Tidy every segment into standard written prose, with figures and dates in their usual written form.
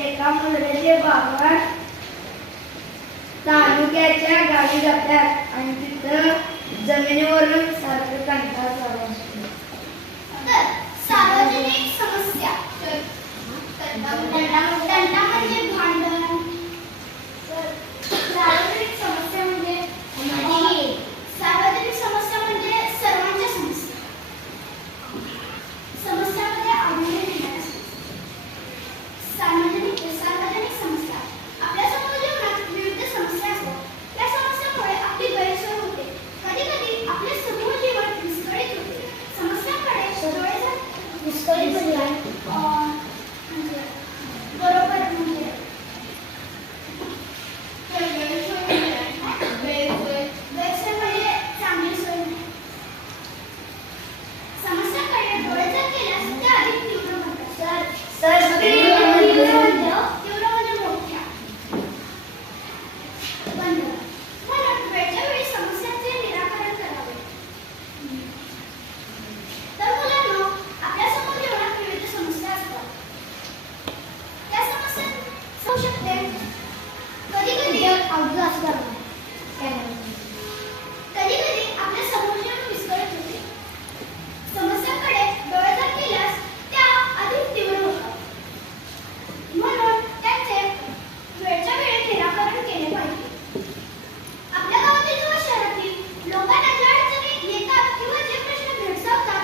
एका मुलाचे बाबा तालुक्याच्या गावी जातात आणि तिथं जमिनीवरून सारखं कंटाळा चालू असतो. सार्वजनिक समस्या दंडा म्हणजे भांडण. सार्वजनिक समस्या म्हणजे सर्वांच्या समस्या. समस्यामध्ये आढळून येणाऱ्या सार्वजनिक समस्या. आपल्या समोर जीवनात विविध समस्या असतात. त्या समस्यामुळे आपली गैरसोय होते. कधी कधी आपले समूह जीवन विस्कळीत होते. समस्यांकडे डोळे विस्कळीत बरोबर म्हणजे गैरसोय म्हणजे चांगली सोय नाही. समस्यांकडे डोळे जर केल्यास त्या अधिक तीव्र होतात. तीव्र म्हणजे मोठ्या. म्हणून वेळच्या वेळी समस्यांचे निराकरण करावे. तर मुलांनो, आपल्या समोर जीवनात विविध समस्या असतात. त्या समस्या होऊ शकते कधी कधी आपल्या समोर जीवन विस्कळीत होते. समस्यांकडे डोळे जर केल्यास त्या अधिक तीव्र होतात. म्हणून त्याचे वेळच्या वेळी निराकरण केले पाहिजे. आपल्या गावातील किंवा शहरातील लोकांना ज्या अडचणी येतात किंवा जे प्रश्न भेडसावतात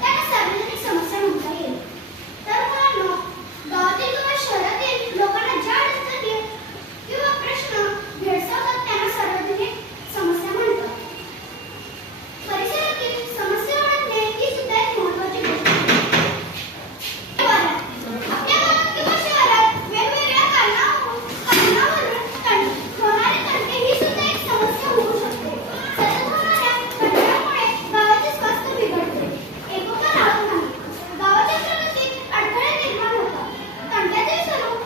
त्यांना सार्वजनिक समस्या म्हणता येईल. तर मुलांनो, गावातील किंवा शहरातील लोकांना ज्या अडचणी किंवा प्रश्न भेडसावतात त्यांना सार्वजनिक समस्या म्हणतात. परिसरातील समस्या ओळखणे ही सुद्धा एक महत्त्वाची गोष्ट आहे. आपल्या गावात किंवा शहरात वेगवेगळ्या कारणावरून होणारे तंटे ही सुद्धा एक समस्या होऊ शकते. सतत होणाऱ्या तंट्यामुळे गावाचे स्वास्थ्य बिघडते. एकोपा राहत नाही. गावाच्या प्रगतीत अडथळे निर्माण होतात. तंट्याचे स्वरूप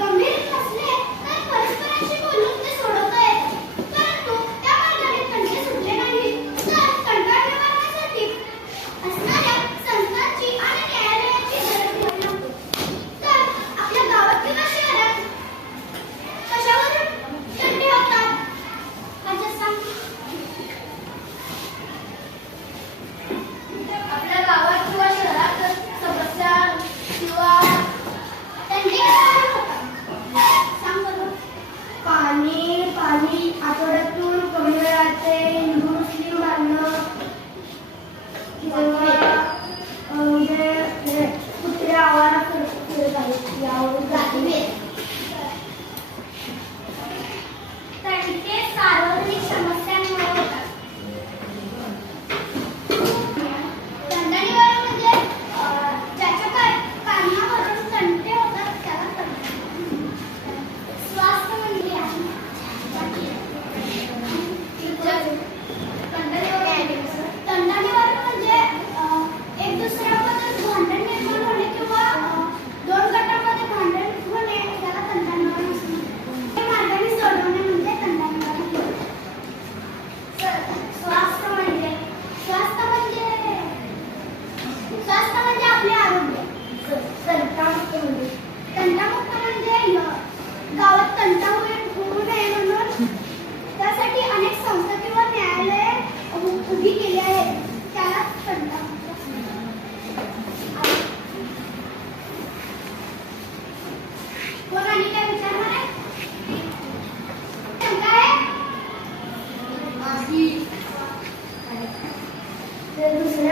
गंभीर नसले तर परस्परांशी बोलून ते सोडवता येतात. परंतु त्या मार्गाने तंटे सुटले नाहीत तर तंटा निवारण्यासाठी असणाऱ्या संस्थांची आणि न्यायालयाची गरज लागते. तर आपल्या गावात किंवा शहरात कशावरून तंटे होतात? आपल्या गावात किंवा शहरात समस्या किंवा तंटे कशावरून होतात? सांग बरं. पाणी आठवड्यातून कमी वेळाचे मुस्लिम बांधणं किंवा कुत्रे आवारा फिरत आहेत यावरून तंटे सार्वजनिक समस्यांमुळे होतात. तंटा निवारण म्हणजे ज्याच्या कारणावरून तंटे होतात त्याला तंटा. स्वास्थ्य म्हणजे तंटा निवारण म्हणजे एक दुसऱ्याबद्दल भांडण निर्माण होणे किंवा दोन गटांमध्ये भांडण होणे त्याला तंटा निवारण असं म्हणतात. हे मार्गाने सोडवणे म्हणजे तंटा निवारण. स्वास्थ्य म्हणजे आपले आरोग्य. तंटामुक्त म्हणजे गावात तंटा होऊ नये म्हणून त्यासाठी अनेक संस्था किंवा न्यायालये उभी केली आहेत. त्याला तंटामुक्त असतात. कोण आणि काय विचारणार आहे? तंटा आहे तर दुसऱ्या